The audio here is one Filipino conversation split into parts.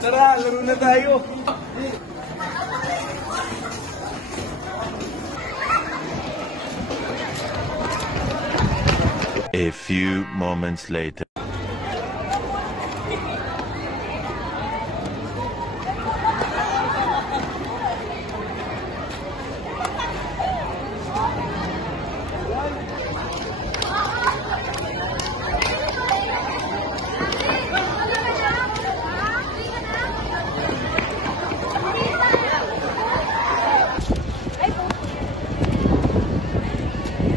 Tara, laro na tayo. A few moments later.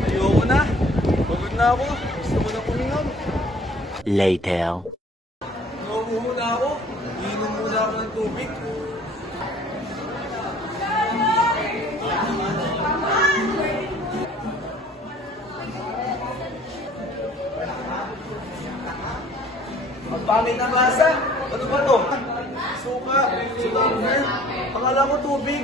Ayoko na. Pagod na ako. Gusto ko na kuminom. Later. Nauuho muna ako. Iinom muna ako ng tubig. Ang pangit na masa. Ano ba to? Suka. Suka mo na. Akala ko tubig.